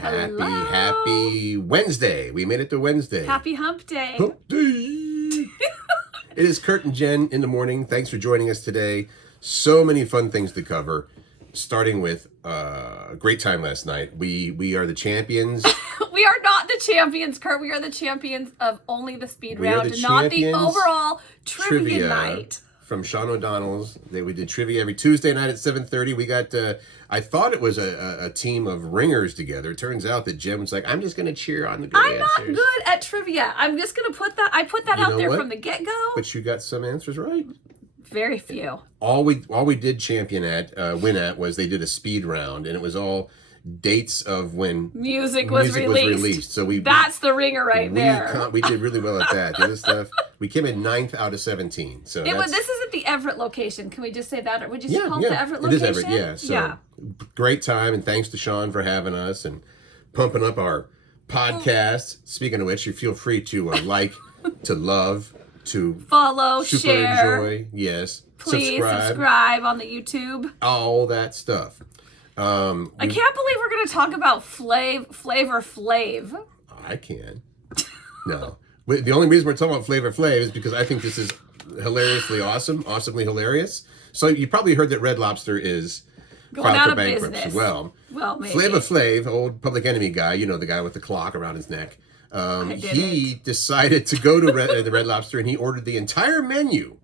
Hello. Happy Wednesday. We made it to Wednesday. Happy hump day. Hump day. It is Curt and Jen in the morning. Thanks for joining us today. So many fun things to cover, starting with a great time last night. We are the champions. We are not the champions, Curt. We are the champions of only the speed round and not the overall trivia night. From Sean O'Donnell's. We did trivia every Tuesday night at 7:30. We got, I thought it was a team of ringers together. It turns out that Jen was like, I'm just going to cheer on the good I'm answers. not good at trivia. I'm just going to put that out there from the get-go. But you got some answers right. Very few. All we did win at was they did a speed round, and it was all dates of when music was released. So that's the ringer right there. We did really well at that. The other stuff, we came in 9th out of 17. So this isn't the Everett location. Can we just say that? Or would you call it the Everett location? It is Everett, yeah. So great time, and thanks to Sean for having us and pumping up our podcast. Speaking of which, you feel free to like, to love, to follow, super share, enjoy, yes, please subscribe on the YouTube, all that stuff. I can't believe we're going to talk about Flavor Flav. I can. No. The only reason we're talking about Flavor Flav is because I think this is hilariously awesomely hilarious. So you probably heard that Red Lobster is going out of bankruptcy. business. Well, maybe. Flavor Flav, old Public Enemy guy, you know, the guy with the clock around his neck, he decided to go to the Red Lobster, and he ordered the entire menu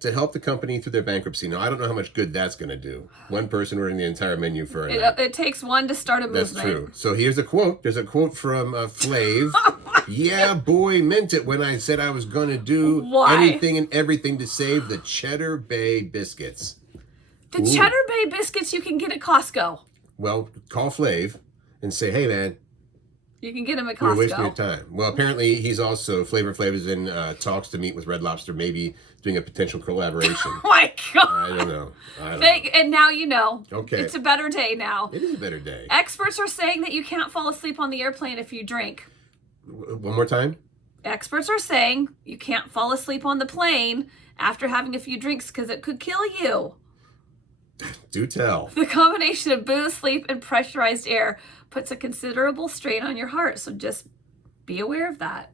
to help the company through their bankruptcy. Now, I don't know how much good that's going to do. One person ordering the entire menu for a night. It takes one to start a movement. That's true. So here's a quote. There's a quote from Flav. Yeah, boy, meant it when I said I was going to do anything and everything to save the Cheddar Bay biscuits. The Cheddar Bay biscuits you can get at Costco. Well, call Flav and say, hey, man. You can get them at Costco. You're wasting your time. Well, apparently Flavor Flav is in talks to meet with Red Lobster, maybe doing a potential collaboration. Oh my God. I don't know. And now you know. Okay. It's a better day now. It is a better day. Experts are saying that you can't fall asleep on the airplane if you drink. One more time? Experts are saying you can't fall asleep on the plane after having a few drinks because it could kill you. Do tell. The combination of booze, sleep, and pressurized air puts a considerable strain on your heart. So just be aware of that.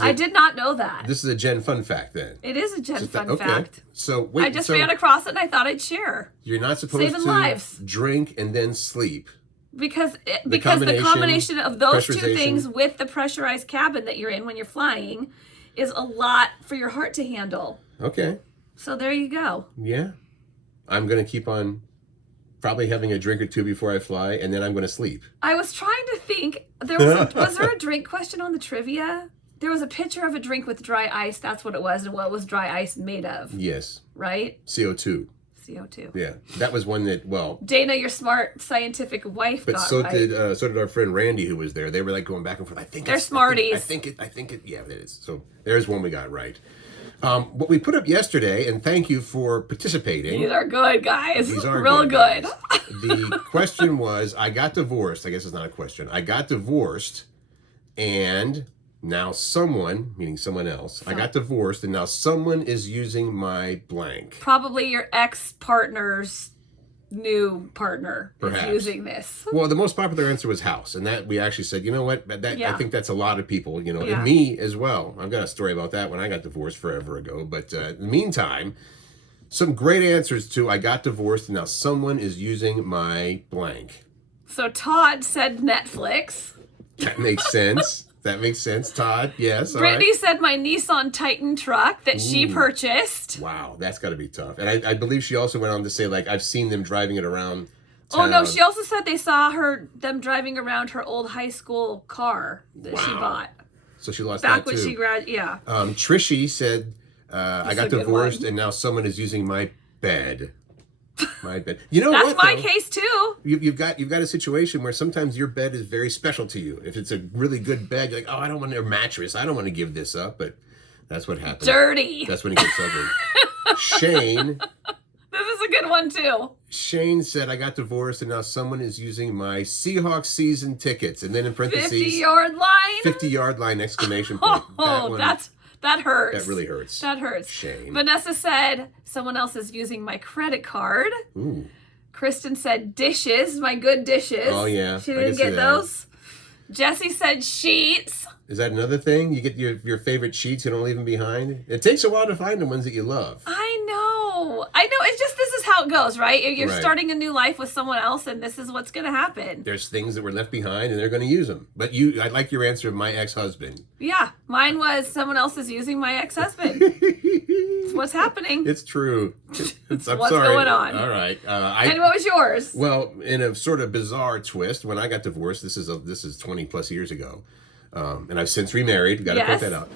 I did not know that. This is a Jen fun fact, then. It is a Jen fun fact. So wait, I just ran across it and I thought I'd share. You're not supposed to drink and then sleep. Because the combination of those two things with the pressurized cabin that you're in when you're flying is a lot for your heart to handle. Okay. So there you go. Yeah. I'm going to keep on probably having a drink or two before I fly, and then I'm going to sleep. I was trying to think. Was there a drink question on the trivia? There was a picture of a drink with dry ice. That's what it was, and what was dry ice made of? Yes. Right? CO2. Yeah, that was one that, Dana, your smart scientific wife got so did our friend Randy, who was there. They were like going back and forth. I think they're smarties. I think it. Yeah, it is. So there's one we got right. What we put up yesterday, and thank you for participating. These are good, guys. These are real good. The question was, I got divorced. I guess it's not a question. I got divorced, and now someone, meaning someone else, I got divorced, and now someone is using my blank. Probably your ex-partner's new partner is using this. Well, the most popular answer was house, and that we actually said, you know what, I think that's a lot of people, and me as well. I've got a story about that when I got divorced forever ago. But in the meantime, some great answers to I got divorced, and now someone is using my blank. So Todd said Netflix. That makes sense. That makes sense, Todd. Yes. Brittany said my Nissan Titan truck that she purchased. Wow, that's got to be tough. And I believe she also went on to say, I've seen them driving it around town. Oh, no, she also said they saw them driving around her old high school car that she bought. So she lost back that, too. when she graduated, Trishy said, I got divorced, and now someone is using my bed. My bed. You know that's my case too. You've got a situation where sometimes your bed is very special to you. If it's a really good bed, you're like, I don't want a mattress. I don't want to give this up. But that's what happens. Dirty. That's when it gets ugly. Shane. This is a good one too. Shane said, I got divorced and now someone is using my Seahawks season tickets. And then in parentheses, 50-yard line. 50-yard line exclamation point. That hurts. That really hurts. That hurts. Shame. Vanessa said, someone else is using my credit card. Ooh. Kristen said, dishes, my good dishes. Oh, yeah. She didn't get those. Jesse said sheets. Is that another thing? You get your favorite sheets, you don't leave them behind? It takes a while to find the ones that you love. I know. It's just, this is how it goes, right? You're starting a new life with someone else, and this is what's going to happen. There's things that were left behind, and they're going to use them. But I like your answer of my ex-husband. Yeah. Mine was someone else is using my ex-husband. It's what's happening. It's true. I'm what's sorry. going on. All right. And what was yours? Well, in a sort of bizarre twist, when I got divorced, this is 20 plus years ago, and I've since remarried. Got to point that out.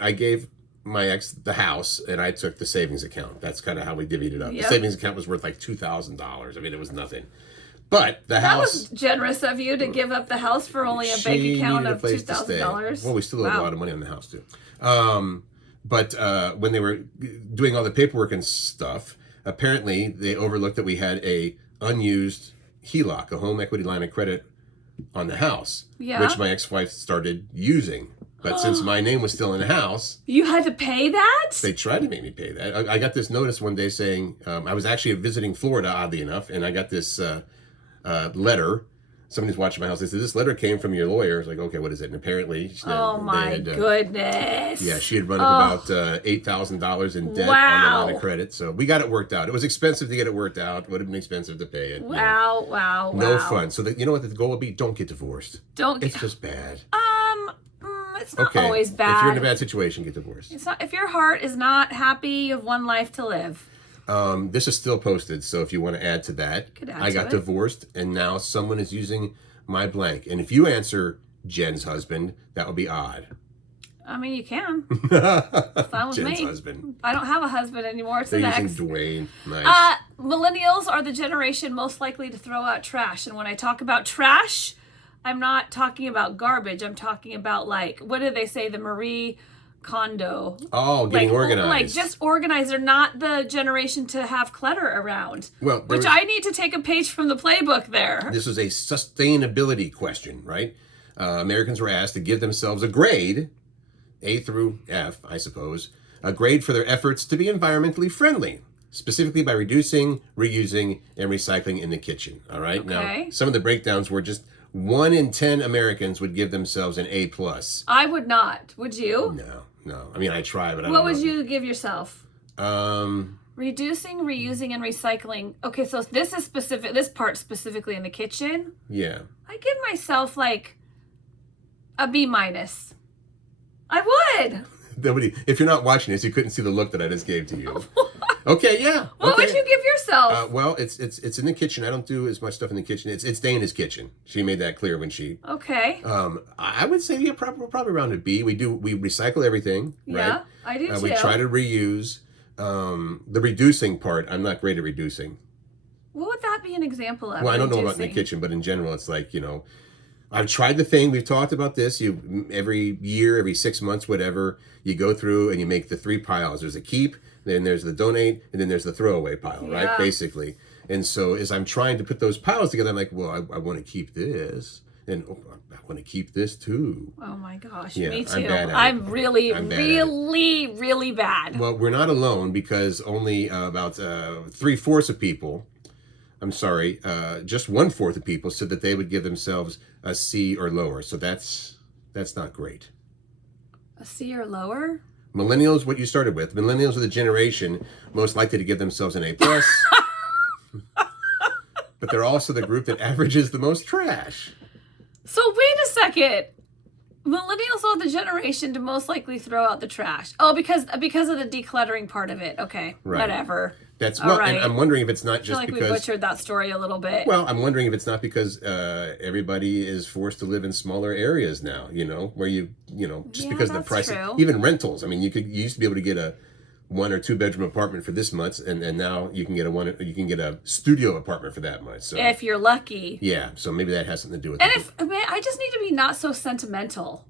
I gave my ex the house, and I took the savings account. That's kind of how we divvied it up. Yep. The savings account was worth like $2,000. I mean, it was nothing. But the house... That was generous of you to give up the house for only a bank account of $2,000. Well, we still have a lot of money on the house, too. But when they were doing all the paperwork and stuff, apparently they overlooked that we had a unused HELOC, a home equity line of credit, on the house, which my ex-wife started using. But since my name was still in the house... You had to pay that? They tried to make me pay that. I got this notice one day saying... I was actually visiting Florida, oddly enough, and I got this letter. Somebody's watching my house. They said, this letter came from your lawyer. I was like, okay, what is it? And apparently... goodness. Yeah, she had run up about $8,000 in debt on the line of credit. So we got it worked out. It was expensive to get it worked out. It would have been expensive to pay it. Wow. No fun. So you know what the goal would be? Don't get divorced. It's just bad. It's not always bad. If you're in a bad situation, get divorced. It's not. If your heart is not happy, you have one life to live. This is still posted, so if you want to add to that, I got divorced, and now someone is using my blank. And if you answer Jen's husband, that would be odd. I mean, you can. It's fine with Jen's me. husband. I don't have a husband anymore. It's They're an ex. using Dwayne. Nice. Millennials are the generation most likely to throw out trash. And when I talk about trash, I'm not talking about garbage. I'm talking about, like, what do they say? The Marie Kondo. Oh, getting organized. Like, just organized. They're not the generation to have clutter around. Which I need to take a page from the playbook there. This is a sustainability question, right? Americans were asked to give themselves a grade, A through F, I suppose, a grade for their efforts to be environmentally friendly, specifically by reducing, reusing, and recycling in the kitchen. All right? Okay. Now, some of the breakdowns were just 1 in 10 Americans would give themselves an A+. I would not. Would you? No. I mean, I try, but I don't know. What would you give yourself? Reducing, reusing, and recycling. Okay, so this is specific. This part specifically in the kitchen. Yeah. I give myself like a B-. I would. If you're not watching this, you couldn't see the look that I just gave to you. Okay, yeah. What would you give yourself? Well, it's in the kitchen. I don't do as much stuff in the kitchen. It's Dana's kitchen. She made that clear when she. Okay. I would say probably around a B. We recycle everything. Yeah, right? I do too. We try to reuse. The reducing part, I'm not great at reducing. What would that be an example of? Well, I don't know about in the kitchen, but in general, it's like, I've tried the thing. We've talked about this. Every year, every 6 months, whatever, you go through and you make the 3 piles. There's a keep, then there's the donate, and then there's the throwaway pile, right? Basically. And so as I'm trying to put those piles together, I'm like, well, I want to keep this. And I want to keep this too. Oh my gosh, me too. I'm bad at I'm really bad. Well, we're not alone because only about 3/4 of people, just 1/4 of people said that they would give themselves a C or lower. So that's not great. A C or lower? Millennials, what you started with. Millennials are the generation most likely to give themselves an A+. But they're also the group that averages the most trash. So wait a second. Millennials are the generation to most likely throw out the trash. Oh, because of the decluttering part of it. Okay, right. Whatever. And I'm wondering if it's not just because... I feel like because... we butchered that story a little bit. Well, I'm wondering if it's not because everybody is forced to live in smaller areas now, where just because of the price. True. Even rentals. I mean, you used to be able to get a 1 or 2 bedroom apartment for this much, and now you can get a studio apartment for that much. So if you're lucky. Yeah, so maybe that has something to do with it. And I just need to be not so sentimental.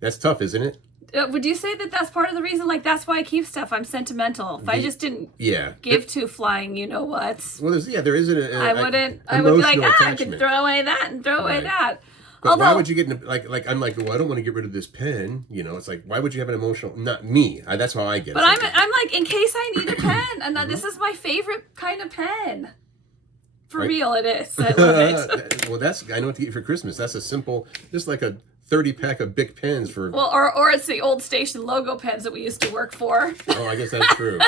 That's tough, isn't it? Would you say that that's part of the reason? Like, that's why I keep stuff. I'm sentimental. If I just didn't give two flying what. Well, there isn't I would be like, I could throw away that and throw away that. But why would you get like I'm like, well, I don't want to get rid of this pen. It's like, why would you have an emotional? Not me. That's how I get. But I'm like, in case I need a pen, and this is my favorite kind of pen. For right? real, it is. I love it. Well, I know what to get you for Christmas. That's a simple, just like a 30-pack of Bic pens for... Well, or it's the old station logo pens that we used to work for. Oh, I guess that's true.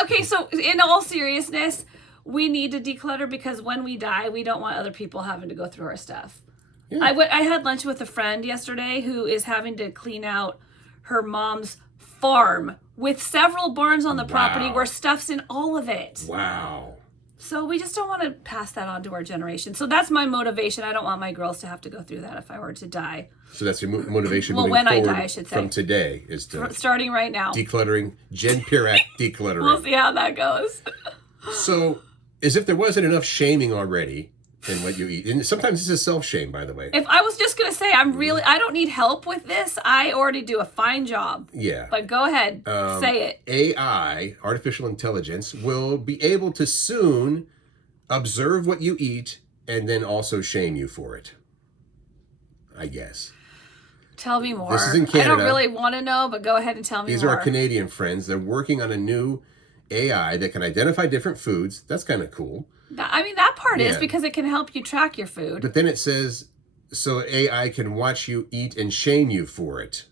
Okay, so in all seriousness, we need to declutter because when we die, we don't want other people having to go through our stuff. Yeah. I had lunch with a friend yesterday who is having to clean out her mom's farm with several barns on the property where stuff's in all of it. Wow. So we just don't want to pass that on to our generation. So that's my motivation. I don't want my girls to have to go through that if I were to die. So that's your motivation well, moving when forward I die, I should say. From today is to... Starting right now. Decluttering. Jen Pirak decluttering. We'll see how that goes. So, as if there wasn't enough shaming already in what you eat. And sometimes this is self-shame, by the way. If I was just going to say, I don't need help with this. I already do a fine job. Yeah. But go ahead. Say it. AI, artificial intelligence, will be able to soon observe what you eat and then also shame you for it. I guess. Tell me more. This is in Canada. I don't really want to know, but go ahead and tell me more. These are our Canadian friends. They're working on a new AI that can identify different foods. That's kind of cool. That part is because it can help you track your food. But then it says, so AI can watch you eat and shame you for it.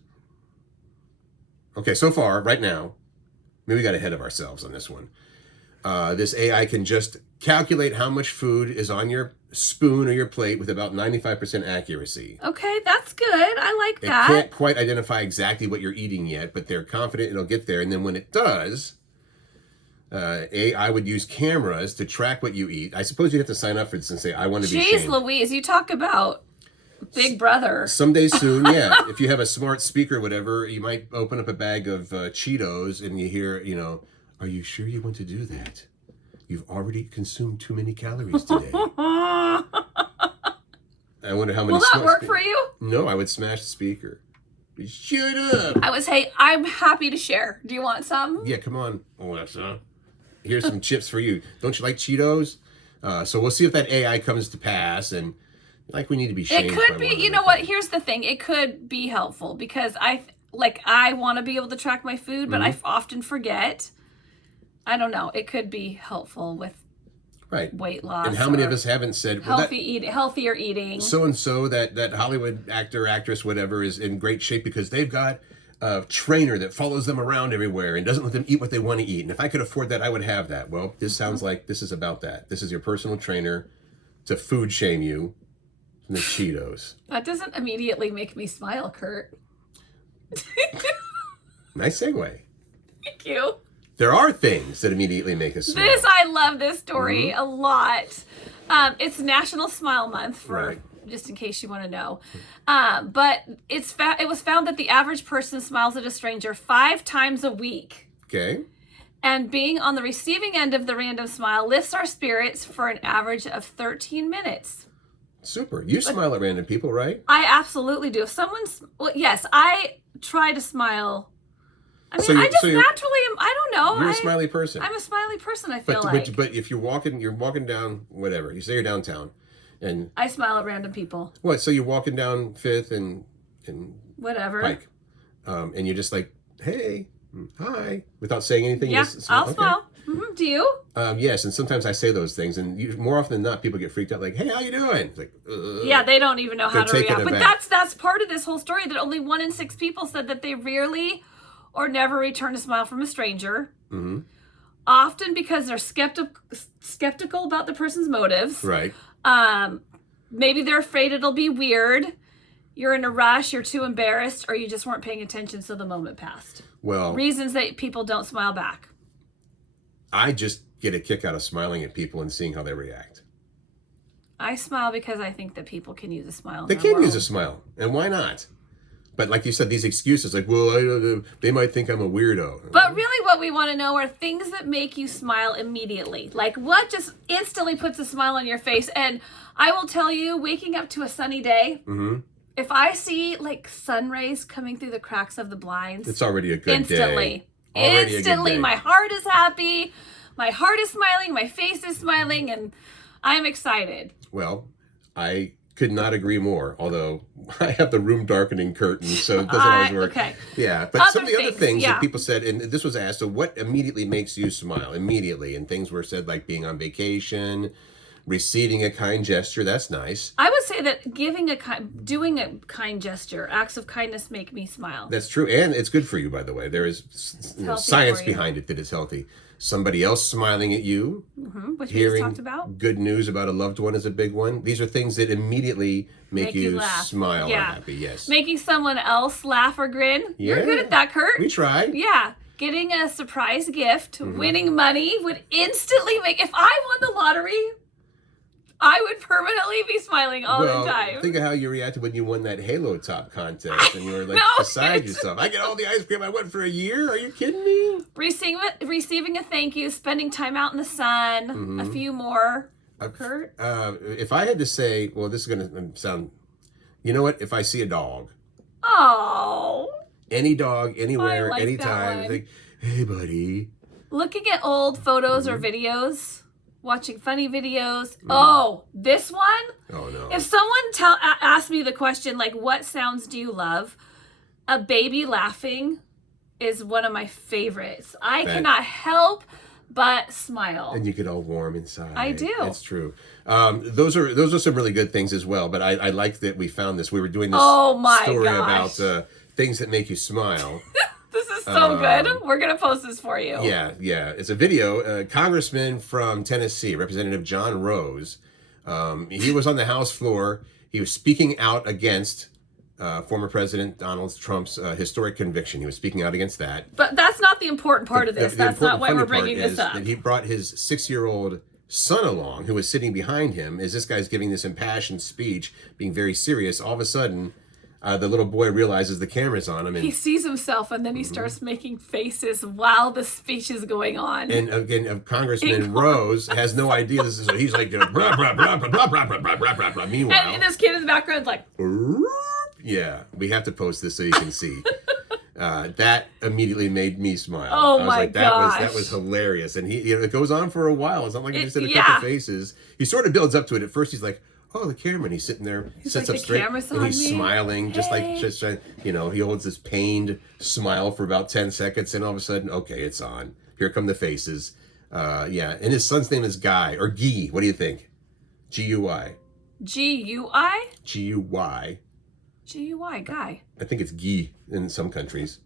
Okay, so far, right now, maybe we got ahead of ourselves on this one. This AI can just calculate how much food is on your spoon or your plate with about 95% accuracy. Okay, that's good. I like that. It can't quite identify exactly what you're eating yet, but they're confident it'll get there. And then when it does, AI would use cameras to track what you eat. I suppose you have to sign up for this and say, I want to be shamed. Jeez Louise, you talk about Big Brother. Someday soon, yeah. If you have a smart speaker or whatever, you might open up a bag of Cheetos and you hear, are you sure you want to do that? You've already consumed too many calories today. I wonder how many... Will that work for you? No, I would smash the speaker. Shut up! I'm happy to share. Do you want some? Yeah, come on. Oh, that's here's some chips for you. Don't you like Cheetos? So we'll see if that AI comes to pass, and we need to be shamed. It could be. You know what? Here's the thing. It could be helpful because I want to be able to track my food, but I often forget. I don't know. It could be helpful with weight loss. And how many of us haven't said healthier eating? So-and-so, that Hollywood actor, actress, whatever, is in great shape because they've got a trainer that follows them around everywhere and doesn't let them eat what they want to eat. And if I could afford that, I would have that. Well, this sounds like this is about that. This is your personal trainer to food shame you from the Cheetos. That doesn't immediately make me smile, Curt. Nice segue. Thank you. There are things that immediately make us smile. I love this story a lot. It's National Smile Month, just in case you want to know. But it was found that the average person smiles at a stranger 5 times a week. Okay. And being on the receiving end of the random smile lifts our spirits for an average of 13 minutes. Super. You smile at random people, right? I absolutely do. Yes, I try to smile. I mean, I just naturally am. I don't know. You're a smiley person. I'm a smiley person, I feel like. But if you're walking down, whatever, you say you're downtown, and I smile at random people. What? So you're walking down Fifth and whatever Pike, and you're just like, hey, hi, without saying anything. Yeah, I'll smile. Mm-hmm. Do you? Yes, and sometimes I say those things, and more often than not, people get freaked out, like, hey, how you doing? It's like, yeah, they don't even know how to react. But that's part of this whole story. That only 1 in 6 people said that they rarely or never return a smile from a stranger. Mm-hmm. Often because they're skeptical about the person's motives. Right. Maybe they're afraid it'll be weird. You're in a rush, you're too embarrassed, or you just weren't paying attention so the moment passed. Well, reasons that people don't smile back. I just get a kick out of smiling at people and seeing how they react. I smile because I think that people can use a smile. They can use a smile, and why not? But like you said, these excuses, like, well, they might think I'm a weirdo. But really what we want to know are things that make you smile immediately. Like what just instantly puts a smile on your face. And I will tell you, waking up to a sunny day, if I see like sun rays coming through the cracks of the blinds, it's already a good day. Instantly, my heart is happy. My heart is smiling. My face is smiling. And I'm excited. Well, I Could not agree more. Although I have the room darkening curtain, so it doesn't always work. Okay. Yeah, but some of the other things that people said, and this was asked, so what immediately makes you smile? Immediately, and things were said like being on vacation, receiving a kind gesture. That's nice. I would say that doing a kind gesture, acts of kindness make me smile. That's true, and it's good for you, by the way. There is science behind it that is healthy. Somebody else smiling at you, which we just talked about. Good news about a loved one is a big one. These are things that immediately make you smile or happy. Yes, making someone else laugh or grin. Yeah. You're good at that, Curt. We tried. Yeah. Getting a surprise gift, winning money would instantly make. If I won the lottery, I would permanently be smiling all the time. Think of how you reacted when you won that Halo Top contest and you were like beside yourself. I get all the ice cream I went for a year? Are you kidding me? Receiving a thank you, spending time out in the sun, a few more. Curt? If I had to say, well, this is going to sound, you know what? If I see a dog. Oh. Any dog, anywhere, anytime. Like, hey, buddy. Looking at old photos or videos. Watching funny videos. Oh, this one? Oh, no. If someone asked me the question, like, what sounds do you love? A baby laughing is one of my favorites. I cannot help but smile. And you get all warm inside. I do. That's true. Those are some really good things as well. But I like that we found this. We were doing this story about things that make you smile. This is so good. We're going to post this for you. Yeah. It's a video. Congressman from Tennessee, Representative John Rose, he was on the House floor. He was speaking out against former President Donald Trump's historic conviction. He was speaking out against that. But that's not the important part of this. That's not why we're bringing this up. That he brought his 6-year-old son along, who was sitting behind him, as this guy's giving this impassioned speech, being very serious. All of a sudden, the little boy realizes the camera's on him. And he sees himself, and then he starts making faces while the speech is going on. And again, Congressman Rose has no idea this is. He's like, blah, blah, blah, blah, blah, blah, blah, blah, blah, blah. Meanwhile, and this kid in the background's like, yeah, we have to post this so you can see. That immediately made me smile. Oh, I was my gosh. That was hilarious. And it goes on for a while. It's not like he just did a couple faces. He sort of builds up to it. At first, he's like, oh, the camera. And he's sitting there, sits up straight, and he's smiling, just he holds this pained smile for about 10 seconds, and all of a sudden, okay, it's on. Here come the faces. And his son's name is Guy, or Guy. What do you think? G-U-I. G-U-I? G-U-Y. G-U-Y, Guy. I think it's Guy in some countries.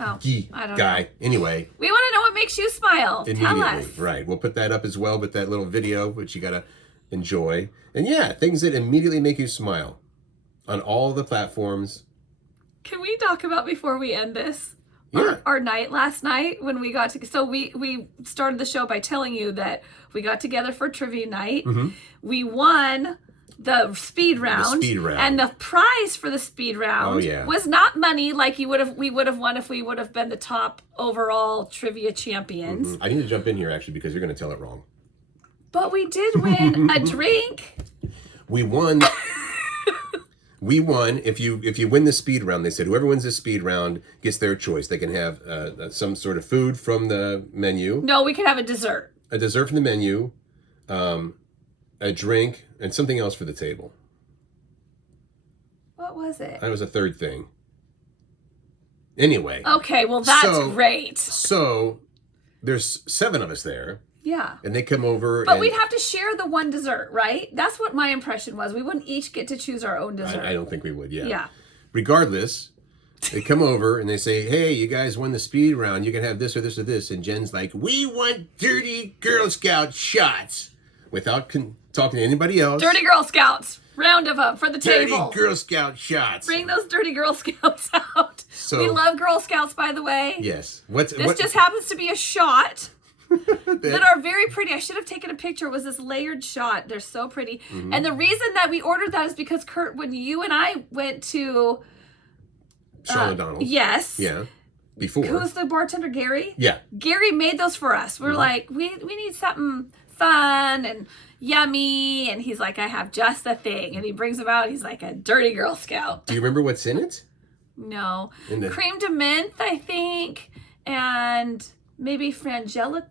Oh, Guy, I don't Guy. know. Anyway. We want to know what makes you smile. Tell us. Right. We'll put that up as well with that little video, which you got to enjoy. And things that immediately make you smile on all the platforms. Can we talk about, before we end this, our night last night when we got to, so we started the show by telling you that we got together for trivia night. We won the speed round. And the prize for the speed round was not money like we would have won if we would have been the top overall trivia champions. I need to jump in here actually because you're going to tell it wrong. But we did win a drink. We won. We won. If you win the speed round, they said whoever wins the speed round gets their choice. They can have some sort of food from the menu. No, we can have a dessert. A dessert from the menu, a drink, and something else for the table. What was it? That was a third thing. Anyway. Okay, well that's great. So there's 7 of us there. Yeah. And they come over. But we'd have to share the one dessert, right? That's what my impression was. We wouldn't each get to choose our own dessert. I don't think we would, Yeah. Regardless, they come over and they say, hey, you guys won the speed round. You can have this or this or this. And Jen's like, we want dirty Girl Scout shots. Without talking to anybody else. Dirty Girl Scouts. Round of them for the table. Dirty Girl Scout shots. Bring those dirty Girl Scouts out. We love Girl Scouts, by the way. Yes. This just happens to be a shot. that are very pretty. I should have taken a picture. It was this layered shot. They're so pretty. And the reason that we ordered that is because, Curt, when you and I went to Sean O'Donnell. Yes. Yeah. Before. Who's the bartender, Gary? Yeah. Gary made those for us. We're like, we need something fun and yummy. And he's like, I have just the thing. And he brings them out. He's like a dirty Girl Scout. Do you remember what's in it? No. Cream de menthe, I think. And maybe Frangelico.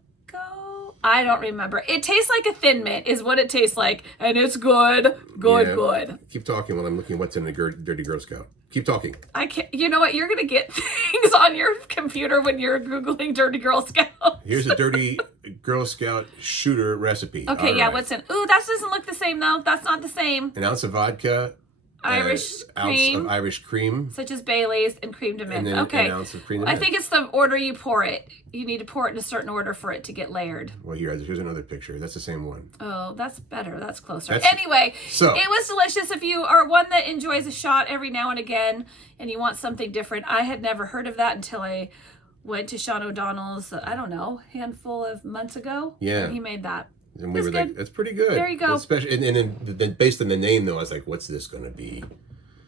I don't remember. It tastes like a Thin Mint is what it tastes like. And it's good. Good. Keep talking while I'm looking at what's in the Dirty Girl Scout. Keep talking. I can't. You know what? You're going to get things on your computer when you're Googling Dirty Girl Scout. Here's a Dirty Girl Scout shooter recipe. Okay, yeah, what's in? Ooh, that doesn't look the same, though. That's not the same. An ounce of vodka. Irish cream. Ounce of Irish cream. Such as Bailey's and cream de mint. And then okay. an ounce of cream de I mint. think it's the order you pour it. You need to pour it in a certain order for it to get layered. Well, here's another picture. That's the same one. Oh, that's better. That's closer. Anyway, so it was delicious. If you are one that enjoys a shot every now and again and you want something different, I had never heard of that until I went to Sean O'Donnell's, I don't know, handful of months ago. Yeah. And he made that. And we were like, that's pretty good. There you go. Especially, and then based on the name, though, I was like, what's this going to be?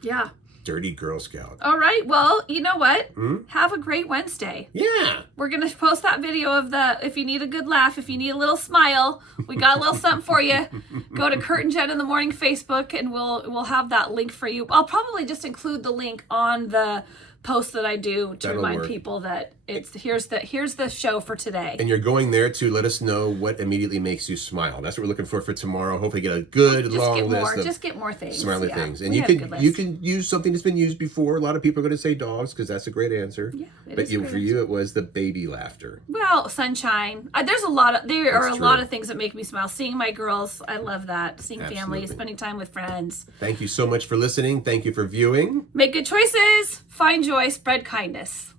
Yeah. Dirty Girl Scout. All right. Well, you know what? Have a great Wednesday. Yeah. We're going to post that video of if you need a good laugh, if you need a little smile, we got a little something for you. Go to Curt and Jen in the Morning Facebook and we'll have that link for you. I'll probably just include the link on the post that I do to remind people that here's the show for today. And you're going there to let us know what immediately makes you smile. That's what we're looking for tomorrow. Hopefully get a good long list of just get more things. Smiley things. And you can use something that's been used before. A lot of people are going to say dogs because that's a great answer. Yeah, but for you it was the baby laughter. Well, sunshine. There are a lot of things that make me smile. Seeing my girls, I love that. Seeing family, spending time with friends. Thank you so much for listening. Thank you for viewing. Make good choices. Find joy. Spread kindness.